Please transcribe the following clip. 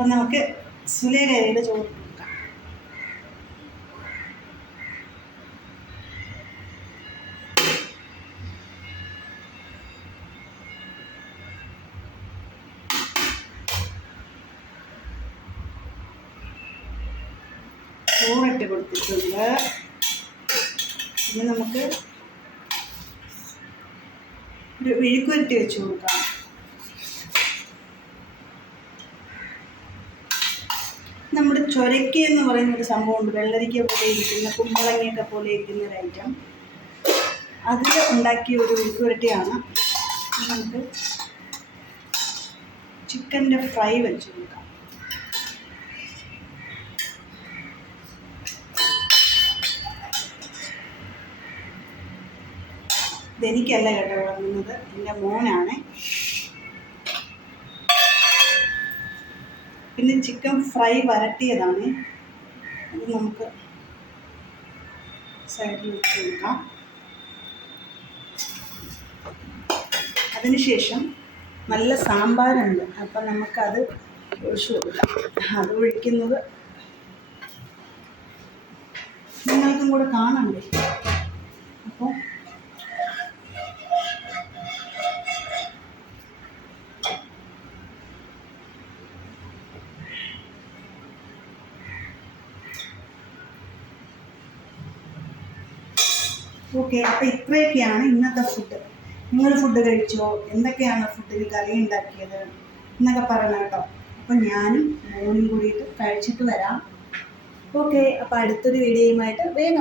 അപ്പം നമുക്ക് സുലേഖയുടെ ചോറ് കൊടുക്കാം. ചോറിട്ട് കൊടുത്തിട്ടുണ്ട്. ഇനി നമുക്ക് ഒരു മെഴുക്കുവരട്ടി വെച്ച് കൊടുക്കാം. നമ്മുടെ ചൊരക്ക എന്ന് പറയുന്നൊരു സംഭവമുണ്ട്, വെള്ളരിക്ക പോലെ ഇരിക്കുന്ന, കുമ്പളങ്ങയൊക്കെ പോലെ ഇരിക്കുന്ന ഒരു ഐറ്റം. അതിൽ ഉണ്ടാക്കിയ ഒരു മെഴുക്കുവരട്ടിയാണ്. നമുക്ക് ചിക്കൻ്റെ ഫ്രൈ വെച്ച് കൊടുക്കാം. ഇതെനിക്കല്ല കേട്ടോ വിളങ്ങുന്നത്, എൻ്റെ മോനാണ്. പിന്നെ ചിക്കൻ ഫ്രൈ വരട്ടിയതാണ്, അത് നമുക്ക് സൈഡിൽ വെച്ച് കൊടുക്കാം. അതിനുശേഷം നല്ല സാമ്പാറുണ്ട്, അപ്പം നമുക്കത് ഒഴിച്ചു കൊടുക്കാം. അത് ഒഴിക്കുന്നത് നിങ്ങൾക്കും കൂടെ കാണണ്ടേ. അപ്പോൾ ഓക്കെ, അപ്പോൾ ഇത്രയൊക്കെയാണ് ഇന്നത്തെ ഫുഡ്. നിങ്ങൾ ഫുഡ് കഴിച്ചോ? എന്തൊക്കെയാണ് ഫുഡിന് കറി ഉണ്ടാക്കിയത് എന്നൊക്കെ പറയണം കേട്ടോ. അപ്പം ഞാനും മോനും കൂടിയിട്ട് കഴിച്ചിട്ട് വരാം. ഓക്കെ, അപ്പോൾ അടുത്തൊരു വീഡിയോയുമായിട്ട് വേഗം